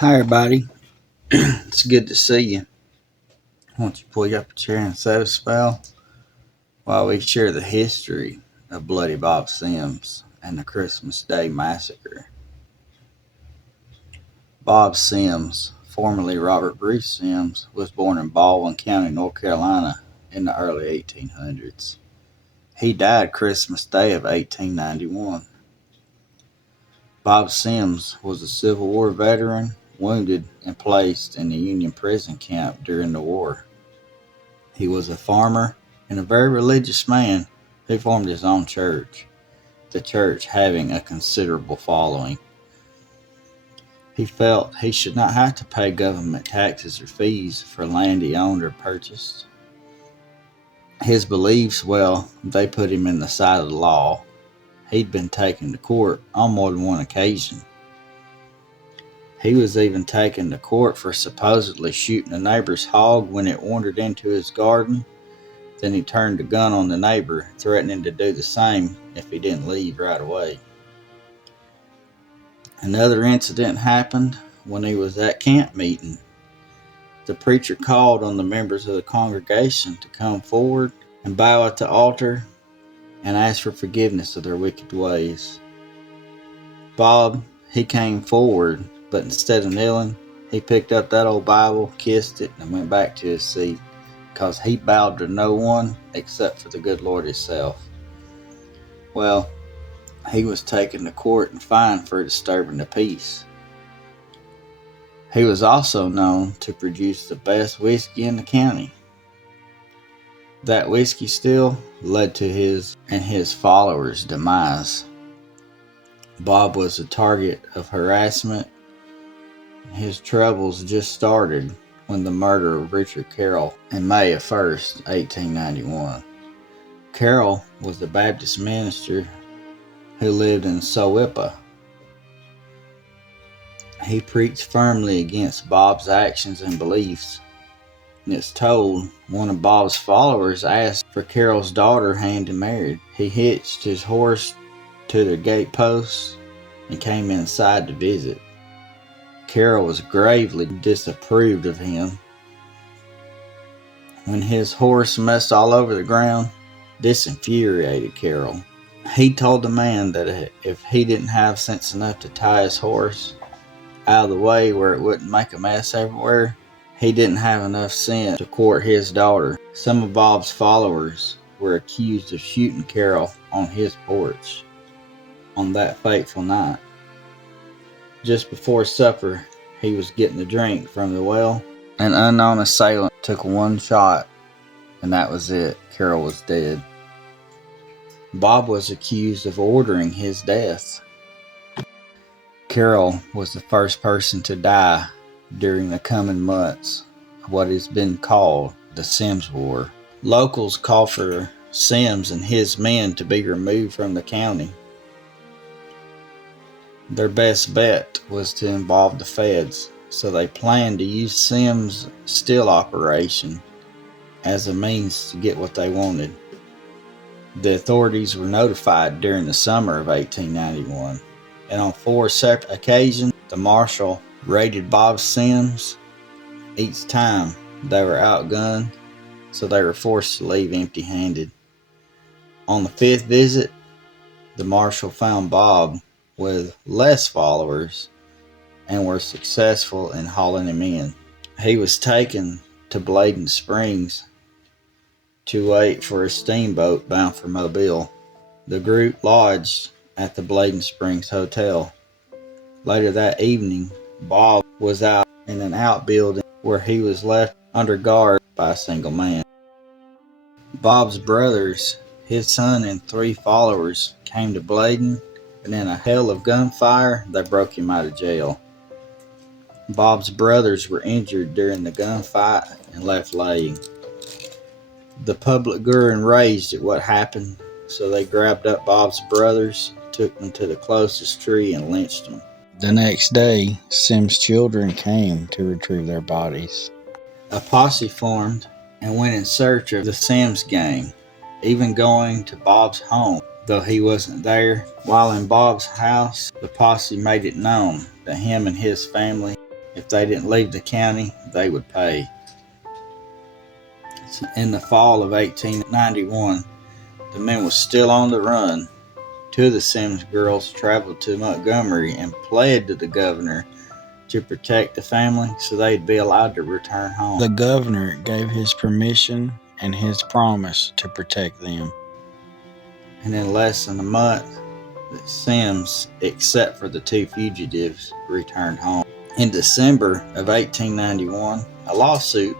Hi, everybody. It's good to see you. Won't you pull up a chair and set a spell while we share the history of Bloody Bob Sims and the Christmas Day Massacre? Bob Sims, formerly Robert Bruce Sims, was born in Baldwin County, North Carolina in the early 1800s. He died Christmas Day of 1891. Bob Sims was a Civil War veteran, wounded and placed in the Union prison camp during the war. He was a farmer and a very religious man who formed his own church, the church having a considerable following. He felt he should not have to pay government taxes or fees for land he owned or purchased. His beliefs, well, they put him in the side of the law. He'd been taken to court on more than one occasion. He was even taken to court for supposedly shooting a neighbor's hog when it wandered into his garden. Then he turned the gun on the neighbor, threatening to do the same if he didn't leave right away. Another incident happened when he was at camp meeting. The preacher called on the members of the congregation to come forward and bow at the altar and ask for forgiveness of their wicked ways. Bob, he came forward, but instead of kneeling, he picked up that old Bible, kissed it, and went back to his seat, because he bowed to no one except for the good Lord himself. Well, he was taken to court and fined for disturbing the peace. He was also known to produce the best whiskey in the county. That whiskey still led to his and his followers' demise. Bob was a target of harassment. His troubles just started when the murder of Richard Carroll in May 1st, 1891. Carroll was a Baptist minister who lived in Sowippa. He preached firmly against Bob's actions and beliefs. And it's told one of Bob's followers asked for Carroll's daughter hand in marriage. He hitched his horse to the gate post and came inside to visit. Carroll was gravely disapproved of him. When his horse messed all over the ground, this infuriated Carroll. He told the man that if he didn't have sense enough to tie his horse out of the way where it wouldn't make a mess everywhere, he didn't have enough sense to court his daughter. Some of Bob's followers were accused of shooting Carroll on his porch on that fateful night. Just before supper, he was getting a drink from the well. An unknown assailant took one shot, and that was it. Carroll was dead. Bob was accused of ordering his death. Carroll was the first person to die during the coming months of what has been called the Sims War. Locals called for Sims and his men to be removed from the county. Their best bet was to involve the feds, so they planned to use Sims' still operation as a means to get what they wanted. The authorities were notified during the summer of 1891, and on 4 separate occasions, the marshal raided Bob Sims. Each time, they were outgunned, so they were forced to leave empty-handed. On the 5th visit, the marshal found Bob with less followers and were successful in hauling him in. He was taken to Bladen Springs to wait for a steamboat bound for Mobile. The group lodged at the Bladen Springs Hotel. Later that evening, Bob was out in an outbuilding where he was left under guard by a single man. Bob's brothers, his son, and 3 followers came to Bladen, and in a hail of gunfire, they broke him out of jail. Bob's brothers were injured during the gunfight and left laying. The public grew enraged at what happened, so they grabbed up Bob's brothers, took them to the closest tree, and lynched them. The next day, Sims' children came to retrieve their bodies. A posse formed and went in search of the Sims gang, even going to Bob's home, though he wasn't there. While in Bob's house, the posse made it known that him and his family if they didn't leave the county, they would pay. In the fall of 1891, the men were still on the run. Two of the Sims girls traveled to Montgomery and pled to the governor to protect the family so they'd be allowed to return home. The governor gave his permission and his promise to protect them. And in less than a month, the Sims, except for the two fugitives, returned home. In December of 1891, a lawsuit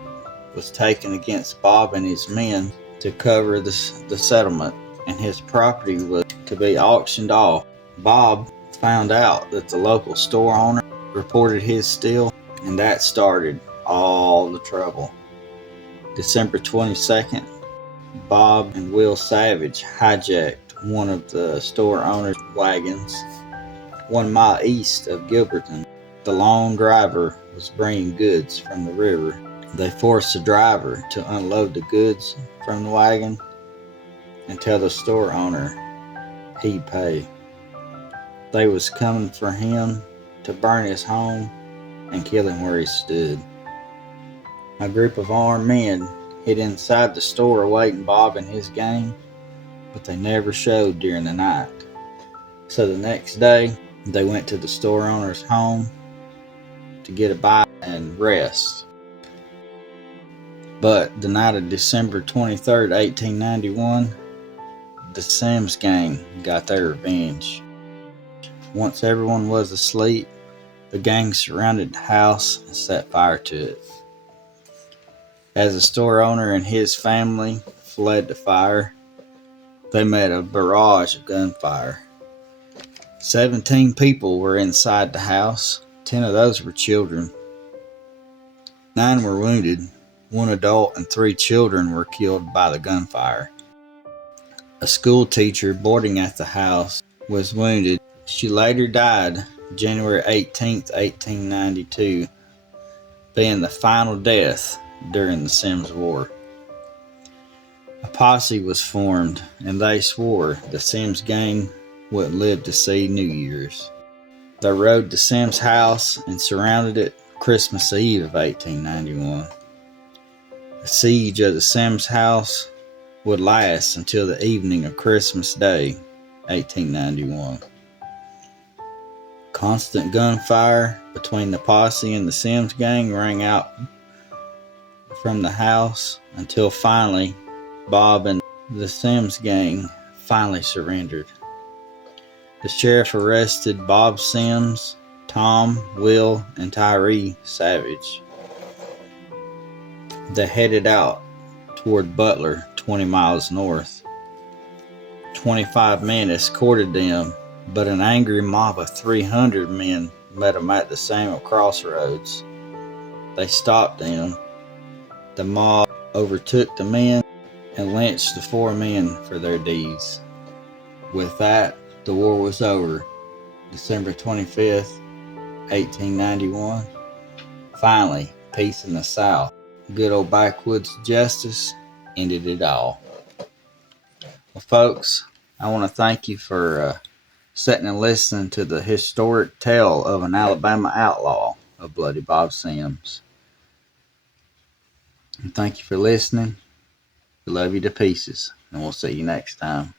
was taken against Bob and his men to cover the settlement, and his property was to be auctioned off. Bob found out that the local store owner reported his steal, and that started all the trouble. December 22nd, Bob and Will Savage hijacked one of the store owner's wagons 1 mile east of Gilberton. The lone driver was bringing goods from the river. They forced the driver to unload the goods from the wagon and tell the store owner he'd pay. They was coming for him to burn his home and kill him where he stood. A group of armed men hid inside the store awaiting Bob and his gang, but they never showed during the night. So the next day, they went to the store owner's home to get a bite and rest. But the night of December 23rd, 1891, the Sims gang got their revenge. Once everyone was asleep, the gang surrounded the house and set fire to it. As the store owner and his family fled the fire, they met a barrage of gunfire. 17 people were inside the house. 10 of those were children. 9 were wounded. 1 adult and 3 children were killed by the gunfire. A school teacher boarding at the house was wounded. She later died January 18, 1892, being the final death during the Sims War. A posse was formed, and they swore the Sims gang wouldn't live to see New Year's. They rode to Sims' house and surrounded it Christmas Eve of 1891. The siege of the Sims house would last until the evening of Christmas Day, 1891. Constant gunfire between the posse and the Sims gang rang out from the house until finally Bob and the Sims gang finally surrendered. The sheriff arrested Bob Sims, Tom, Will, and Tyree Savage. They headed out toward Butler, 20 miles north. 25 men escorted them, but an angry mob of 300 men met them at the same crossroads. They stopped them. The mob overtook the men and lynched the 4 men for their deeds. With that, the war was over. December 25th, 1891. Finally, peace in the South. Good old backwoods justice ended it all. Well, folks, I want to thank you for sitting and listening to the historic tale of an Alabama outlaw of Bloody Bob Sims. And thank you for listening. We love you to pieces, and we'll see you next time.